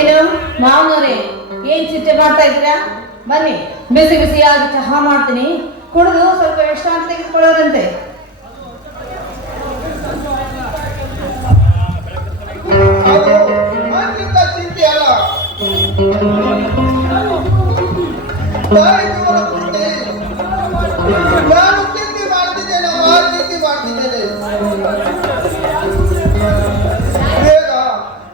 ಏನು ಮಾವನವ್ರೆ, ಏನ್ ಚಿಂತೆ ಮಾಡ್ತಾ ಇದ್ದೀರಾ? ಬನ್ನಿ, ಬಿಸಿ ಬಿಸಿಯಾಗಿ ಚಹಾ ಮಾಡ್ತೀನಿ, ಕುಡಿದು ಸ್ವಲ್ಪ ವಿಶ್ರಾಂತಿ ತೆಗೆದುಕೊಳ್ಳೋದಂತೆ. ಚಿಂತೆ ಅಲ್ಲ, ನಾನು ಚಿಂತೆ ಮಾಡ್ತಿದ್ದೇನೆ, ಚಿಂತೆ ಮಾಡ್ತಿದ್ದೇನೆ. ಬೇಗ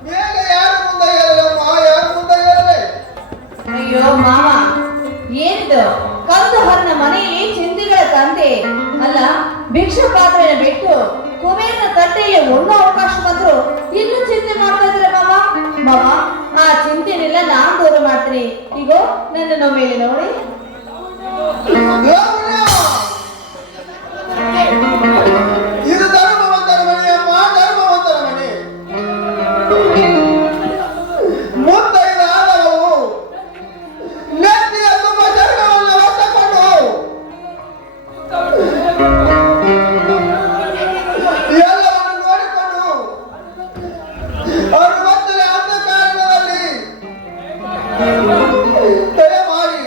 ಬೇಗ ಯಾರು ಮುಂದೆ ಹೇಳಲಮ್ಮ, ಯಾರು ಮುಂದೆ ಹೇಳಲೆ? ಅಯ್ಯೋ ಮಾವ, ಏನಿದು ಕಂದು ಹರನ ಮನೆಯಲ್ಲಿ ಚಿಂತೆಗಳ ತಂದೆ ಅಲ್ಲ? ಭಿಕ್ಷು ಪಾತ್ರೆನ ಬಿಟ್ಟು ಕುಬೇರನ ತಟ್ಟೆಯಲ್ಲಿ ಉಣ್ಣೋ ಅವಕಾಶ ಬಂದ್ರು ಇನ್ನು ಚಿಂತೆ ಮಾಡ್ತಾ ಇದ್ರೆ ಮಾವ. ಮಾವ, ಆ ಚಿಂತೆನೆಲ್ಲ ನಾನ್ ದೂರ ಮಾಡ್ತೀನಿ. ಈಗೋ ನನ್ನ ಮೇಲೆ ನೋಡಿ. ಇದು ಧರ್ಮವಂತರ ಮನೆ ಅಮ್ಮ, ಧರ್ಮವಂತರ ಮನೆ. ಮುತ್ತೈದ ಆದವು ನೆತ್ತಿಯ ತುಂಬ ಜರ್ಗವನ್ನು ಹೊತ್ತಕೊಂಡು ಎಲ್ಲವನ್ನು ನೋಡಿಕೊಂಡು ಅವರು ಮತ್ತಲೇ ಅಂಧಕಾರಣದಲ್ಲಿ ದಯಮಾಡಿ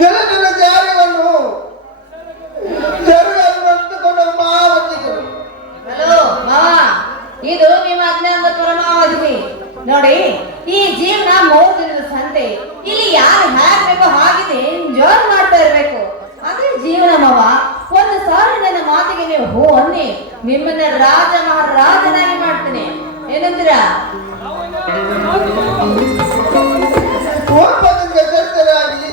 ನೆಲದ ಜಾರಿಯನ್ನು ಜರುಗನ್ನುಕೊಂಡು ಮಾವತಿಗಳು. ಹಲೋ ಮಾವ, ಇದು ನಿಮ್ಮ ಅಜ್ಞಾನದ ಪರಮಾವಧಿ ನೋಡಿ. ಈ ಜೀವನ 3 ದಿನದ ಸಂತೆ. ಇಲ್ಲಿ ಯಾರು ಹೇಗ್ಬೇಕೋ ಹಾಗಿದೆ ಎಂಜಾಯ್ ಮಾಡ್ತಾ ಇರ್ಬೇಕು. ಅದೇ ಜೀವನ ಮಾವ. ಒಂದು ಸಾರಿ ನನ್ನ ಮಾತಿಗೆ ನೀವು ಹೂ ಅನ್ನಿ, ನಿಮ್ಮನ್ನ ರಾಜ ಮಹಾರಾಜನಾಗಿ ಮಾಡ್ತೀನಿ. ಏನಂತೀರಾ? ಒಬ್ಬನಿಗೆ ಚರ್ಚೆಯಾಗಿ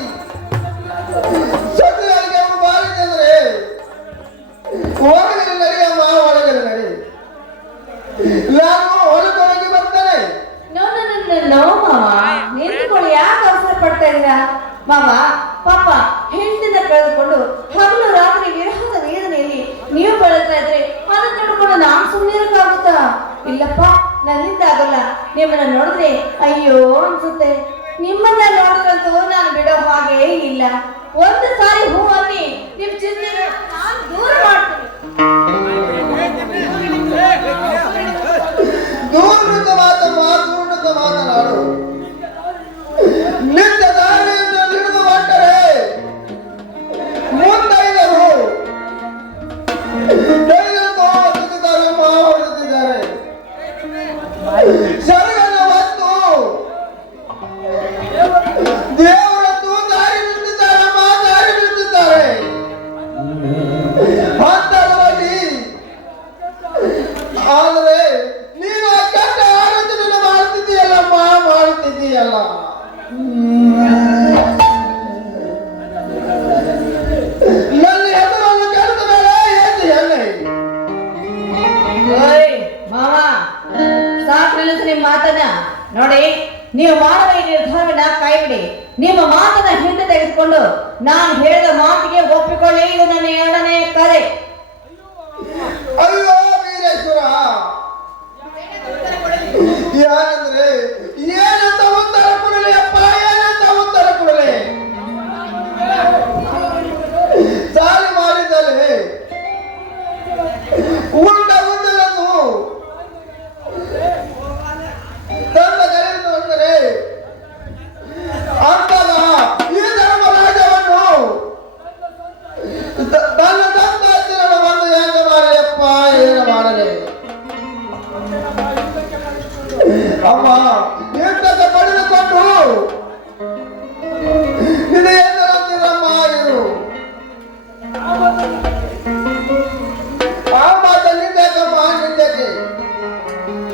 ಸದ್ಯವಾಗಿ ಅವನು ಬಾರಿದಂದ್ರೆ ಹೊರಗಡೆ ನಡೆಯಮ್ಮ, ಹೊರಗಡೆ ನಡಿ. ನಾನು ಹೊರಗೆ ಬರ್ತೇನೆ. ನೋ ಮಾವ, ನಿಂತುಕೊಳ್ಳಿ, ಯಾಕೆ ಅವಸರ ಪಡ್ತಾ ಇದ್ದೀರಾ? ಮಾವ ಪಾಪ ಹೆಂಡತಿನ ಕಳೆದುಕೊಂಡು ಹಗಲು ರಾತ್ರಿ ವಿರಹದ ವೇದನೆಯಲ್ಲಿ ನೀವು ಬೆಳೀತಾ ಇದ್ರೆ ಅದನ್ನ ನೋಡ್ಕೊಂಡು ನಾನ್ ಸುಮ್ಮನಿರಕ್ಕಾಗುತ್ತಾ? ಇಲ್ಲಪ್ಪ, ನನ್ನಿಂದ ಆಗಲ್ಲ. ನಿಮ್ಮನ್ನ ನೋಡಿದ್ರೆ ಅಯ್ಯೋ ಅನ್ಸುತ್ತೆ. ನಿಮ್ಮನ್ನ ನೋಡಿದ್ರಂತೂ ನಾನು ಬಿಡೋ ಹಾಗೆ ಇಲ್ಲ. ಒಂದು ಸಾರಿ ಹೂ ಅನ್ನಿ, ನಿಮ್ ಚಿಂತೆ ನಾನು ದೂರ ಮಾಡ್ತೀನಿ. ದೂರ್ನೃತ ಮಾತಮ್ಮ, ದೂರ್ನೃತ ಮಾತನಾಡು. ನಿತ್ಯ ದಾರಿಯಿಂದ ಹಿಡಿದು ಹೊಂಟರೆ ಮುಂದೈದರು ಹೊರತಿದ್ದಾರೆ, ಹೊರತಿದ್ದಾರೆ. ಸರಗನ್ನ ಹೊತ್ತು ದೇವರದ್ದು ದಾರಿ ನಿಂತಿದ್ದಾರಮ್ಮ, ದಾರಿ ನಿಂತಿದ್ದಾರೆ. ಅಂತರದಲ್ಲಿ ಆದರೆ ನೀನು ಆ ಕೆಟ್ಟ ಆಲೋಚನೆ ಮಾಡ್ತಿದ್ದೀಯಲ್ಲಮ್ಮ, ಮಾಡ್ತಿದ್ದೀಯಲ್ಲ. ನನ್ನ ಹೆಸರನ್ನು ಕೆಟ್ಟ ಮೇಲೆ ಏತಿ ಎಣ್ಣೆ. ಓಯ್ ಮಾವ, ಸಾಕು ನಿಲ್ಲಿಸಿ ನಿಮ್ಮ ಮಾತನ್ನ. ನೋಡಿ, ನೀವು ಮಾಡುವ ಈ ನಿರ್ಧಾರವನ್ನ ಕೈಬಿಡಿ. ನಿಮ್ಮ ಮಾತನ್ನ ಹಿಂದೆ ತೆಗೆದುಕೊಂಡು ನಾನು ಹೇಳಿದ ಮಾತಿಗೆ ಒಪ್ಪಿಕೊಳ್ಳಿ. ಇದು ನನ್ನ 2ನೇ ಕರೆ. ಅಯ್ಯೋ ವೀರೇಶ್ವರ, ಯಾಕಂದ್ರೆ ಏನಂತ ಉತ್ತರ ಕೊಡಲಿ ಅಪ್ಪ, ಏನಂತ ಉತ್ತರ ಕೊಡಲಿ? ಸಾಲಿ ಮಾಡಿದಲ್ಲಿ ಉಂಡಲನ್ನು ತಂದ ಕರೆದು ಅಂದರೆ ಅಂದಾಗ ಈ ಧರ್ಮರಾಜವನ್ನು ತನ್ನ ತಂದ ಹತ್ತಿರನ ಬಂದು ಹೆಂಗ ಮಾಡಲಿ ಅಪ್ಪ, ಏನು ಮಾಡಲಿ? ಅಮ್ಮ ಎಂತಕ ಪಡೆದುಕೊಂಡು ಇದು ಎಂದರಮ್ಮ ಇರು. ಆ ಮಾತ ನಿಂದಕ್ಕಮ್ಮ, ನಿಂದಕ್ಕೆ.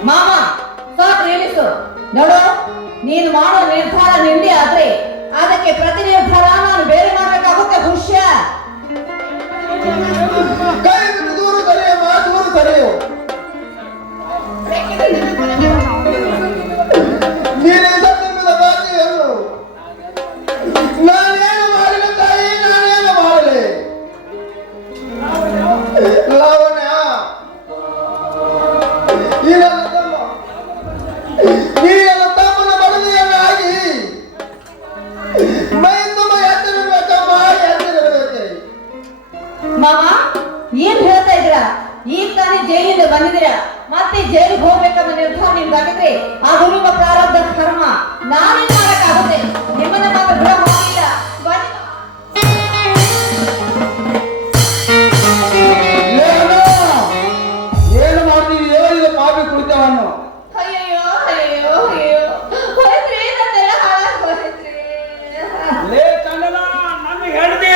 ಮಾಮ ಸಾಕು ನಿಲ್ಲಿಸು. ನೋಡು, ನೀನು ಮಾಡೋ ನಿರ್ಧಾರ ನಿಂದೆ ಆದ್ರೆ ಅದಕ್ಕೆ ಪ್ರತಿ ನಿರ್ಧಾರ ನಾನು ಬೇರೆ ಮಾಡ್ಬೇಕಾಗುತ್ತೆ. ಹುಷಾರ್. ಕೈ ಬಿಟ್ಟು ದೂರ ಸರಿಯಮ್ಮ, ದೂರ ಸರಿಯು. ನೀನೇ ಸತ್ಯದ ಬಾಕಿಯನ್ನು ನಾನೇನು ಮಾಡಲಿ ತಾಯಿ, ನಾನೇನು ಮಾಡಲಿ? ಲಾವಣ್ಯ, ಈ ನನ್ನ ತಮ್ಮನ ಬಡದೆಯನ್ನಾಗಿ ಮೈ ತುಂಬ ಎತ್ತಿರಬೇಕಮ್ಮ, ಎತ್ತಿರಬೇಕು. ಮಾಮ ಏನ್ ಅದು ನಿಮ್ಮ ಪ್ರಾರಬ್ಧ ಕರ್ಮ. ನಾನೇನ್ ಮಾಡಕ್ಕಾಗುತ್ತೆ? ನಿಮ್ಮನ್ನ ಮಾತ್ರ ಬಿಡ ಹೋಗಿಲ್ಲ. ಬನ್ನಿ. ಏನು ಮಾಡ್ತೀವಿ ಇದು ಪಾಪಿ ಕುಡಿತವನ್ನು? ಅಯ್ಯಯ್ಯೋ ಅಯ್ಯೋ ಅಯ್ಯೋ ಹೋಯ್ತ್ರಿ, ನನ್ನೆಲ್ಲ ಹಾಳಾಗಿ ಹೋಯ್ತ್ರಿ. ಲೇ ಚಂದನ, ನನ್ನ ಹೆಂಡತಿ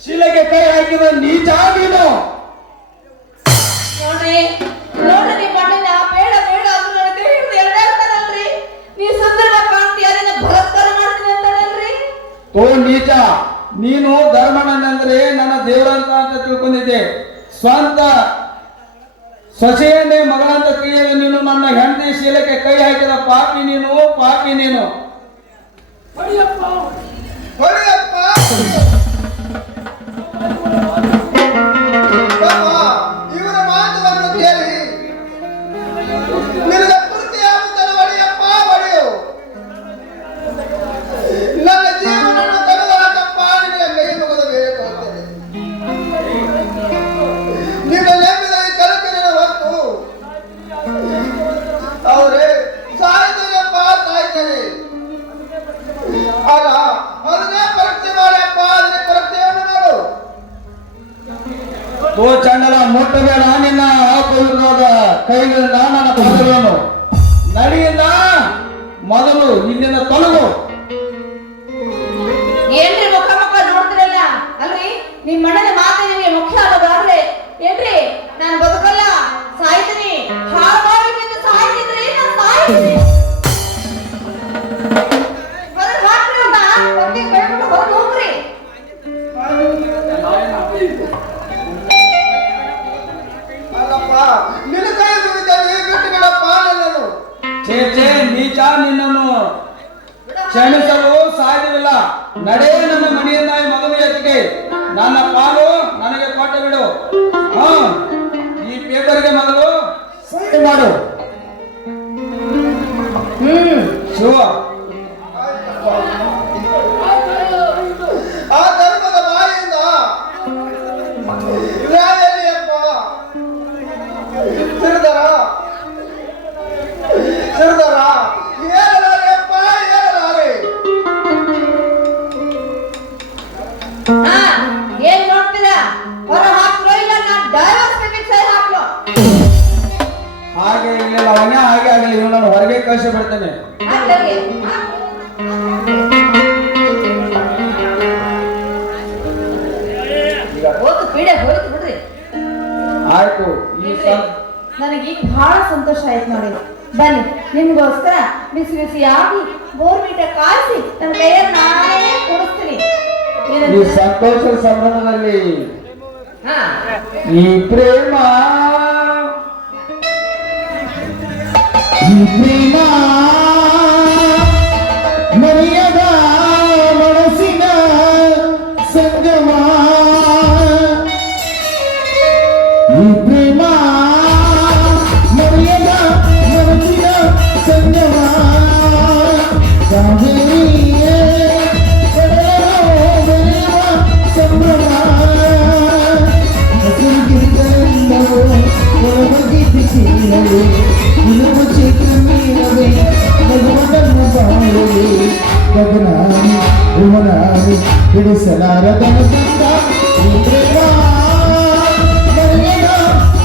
ಶಿಲೆಗೆ ಕೈ ಹಾಕಿದ ನೀಚ ನೀನು. ನೋಡ್ರಿ ನೋಡ್ರಿ, ನಿಮ್ಮ ಅಣ್ಣನ ಬೇಡ ಬೇಡ ಅಂದ್ರೆ ನನ್ನ ಕೈ ಹಿಡಿದು ಎಳ್ದಾಡ್ತಾನಲ್ರಿ. ನೀವು ಸುಂದರ ಕಾಣ್ತೀಯ, ಅದನ್ನ ಬಲಾತ್ಕಾರ ಮಾಡ್ತೀನಿ ಅಂತಾನಲ್ರಿ. ತೋ ನೀಚ, ನೀನು ಧರ್ಮಣ್ಣನಂದ್ರೆ ನನ್ನ ದೇವರಂತ ಅಂತ ತಿಳ್ಕೊಂಡಿದ್ದೆ. ಸ್ವಂತ ಸೊಸೆಯನ್ನೇ ಮಗಳಂತ ತಿಳಿಯದ ನೀನು ನನ್ನ ಹೆಂಡತಿ ಶೀಲಕ್ಕೆ ಕೈ ಹಾಕಿದ ಪಾಪಿ ನೀನು, ಪಾಪಿ ನೀನು. ಇವರ ಮಾತುಗಳನ್ನು ಕೇಳಿ ನಿನಗೆ ಪೂರ್ತಿಯಾಗುತ್ತದೆ. ಹೊಡೆಯಪ್ಪ ಹೊಡೆಯು, ನನ್ನ ಜೀವನವನ್ನು ತೆಗೆದಾಕಪ್ಪ. ನಿನಗೆ ಮೈ ಮುಗಿದ ಬೇರೆ ಕೊಡ್ತೇನೆ. ನಿನ್ನ ನೆಮ್ಮದಿ ಕಲಕಿನ ಹೊತ್ತು ಅವರೇ ಸಾಯ್ತಾನೆಪ್ಪ, ಸಾಯ್ತಾನೆ. ಅಲ್ಲ, ಅದನ್ನೇ ಪರೀಕ್ಷೆ ಮಾಡಪ್ಪ, ಅದನ್ನೇ ಪರೀಕ್ಷೆಯನ್ನು ಮಾಡು. ತೋ ಚಂಡಲ, ಮುಟ್ಟಬೇಡ ನಿನ್ನ ಅಪವಿತ್ರವಾದ ಕೈಗಳಿಂದ ನನ್ನ ಪಾದಗಳನ್ನು. ನಡಿಯಿಂದ ಮೊದಲು ಇಲ್ಲಿಂದ ತೊಲಗು. ಏನ್ರಿ ಮುಖ ಮುಖ ನೋಡ್ತಿರಲ್ಲ ಅಲ್ರಿ? ನಿಮ್ಮ ಅಣ್ಣನ ಮಾತು ನಿಮಗೆ ಮುಖ್ಯ ಆಗೋದಾದ್ರೆ ಏನ್ರಿ, ನಾನು ಬದುಕಲ್ಲ, ಸಾಯ್ತೀನಿ. ಹಾಳು ಮಾಡ್ಬೇಕಿತ್ತು ಸಾಯ್ತಿದ್ರಿ, ನಾನು ಸಾಯ್ತೀನಿ. ಹೊರಗೆ ಹಾಕ್ರಿ ಅವ್ನ, ಹೊಟ್ಟೆಗೆ ಬೆಳ್ಕೊಂಡು ಹೊರಗೆ ಹೋಗ್ರಿ. ಅಲ್ಲಪ್ಪ, ನಿನ್ನ ಕೈ ಮುಗಿದಲ್ಲಿ ಬಿಟ್ಟು ಬಿಡಪ್ಪ ನನ್ನನ್ನು. ಛೇ ನೀಚ, ನಿನ್ನನ್ನು ಕ್ಷಮಿಸಲು ಸಾಧ್ಯವಿಲ್ಲ. ನಡೆ ನನ್ನ ಮನೆಯಿಂದ ಈ ಮಗನ ಎತ್ತಿಗೆ. ನನ್ನ ಪಾಲು ನನಗೆ ಕೊಟ್ಟು ಬಿಡು. ಈ ಪೇಪರ್ಗೆ ಮೊದಲು ಸಹಿ ಮಾಡು. ಶಿವ, ಆ ಧರ್ಮದ ಬಾಯಿಯಿಂದ ನ್ಯಾಯಪ್ಪ ಸಿರಿದರ ಸಿರಿದರ ಹೇಳಲಾರೆಯಪ್ಪ, ಹೇಳಲಾರೆ. ಏನ್ ನೋಡ್ತೀರಾ? ಹೊರ ಹಾಕ್ಲೋ ಇಲ್ಲ ನಾನು ಡೈವರ್ಸ್ ಪೇಪರ್ ಸಹಿ ಹಾಕ್ಲೋ? ಹಾಗೆ ಇರಲಿಲ್ಲ ಅವನೇ, ಹಾಗೆ ಆಗಲಿ. ಇವನನ್ನು ಹೊರಗೆ ಕಳಿಸಿ ಬಿಡ್ತೇನೆ. ಹಾಕ್ಲಾಗೆ. ಹೋತು ಪೀಡೆ ಹೋಯ್ತು ಬಿಡ್ರಿ. ಆಯ್ತು. ನನಗೆ ಈಗ ಬಹಳ ಸಂತೋಷ ಆಯ್ತು ನೋಡಿ. ಬನ್ನಿ, ನಿಮ್ಗೋಸ್ಕರ ಬಿಸಿ ಬಿಸಿಯಾಗಿ ಬೋರ್ಮೀಟ ಕಾಯಿಸಿ ನನ್ನ ಕೈಯಲ್ಲಿ ನಾನೇ ಕೊಡಿಸ್ತೀನಿ. ಈ ಸಂತೋಷ ಸಂಭ್ರಮದಲ್ಲಿ ಹಾ, ಈ ಪ್ರೇಮ ಮರೆಯದ ಮನಸ್ಸಿನ ಸಂಗಮ. ಈ ಪ್ರೇಮ ಮರೆಯದ ಮನಸ್ಸಿನ ಸಂಗಮ. ಕಾವೇರಿಯೇ ಬೆಳೆಯುವ ಸಂಭ್ರಮ. ಹಸಿರು ಗಿರಿಗಂಧವು ಒಳಬಗೆ ಬಿಸಿಲಲ್ಲಿ ನಿಲುವ ಚಿತ್ರ ಮೀರವೇ ನಗುವದನ್ನು ಬಾಳಲಿ. ಗಗನಾನಿ ಭುವನಾನಿ ಬಿಡಿಸಲಾರದನ ತಂದ ಈ ಪ್ರೇಮ ಮರೆಯದ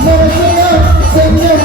ಮನಸ್ಸಿನ ಸಂಯಮ.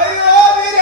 ಅಯ್ಯೋ ವೀರ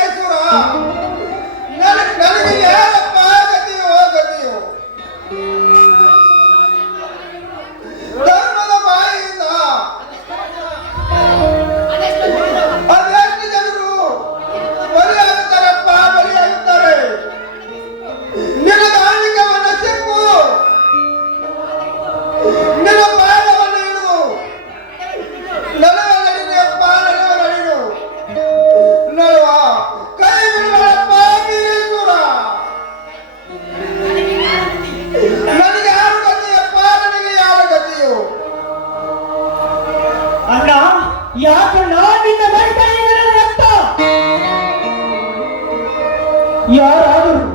ಯಾರಾದರೂ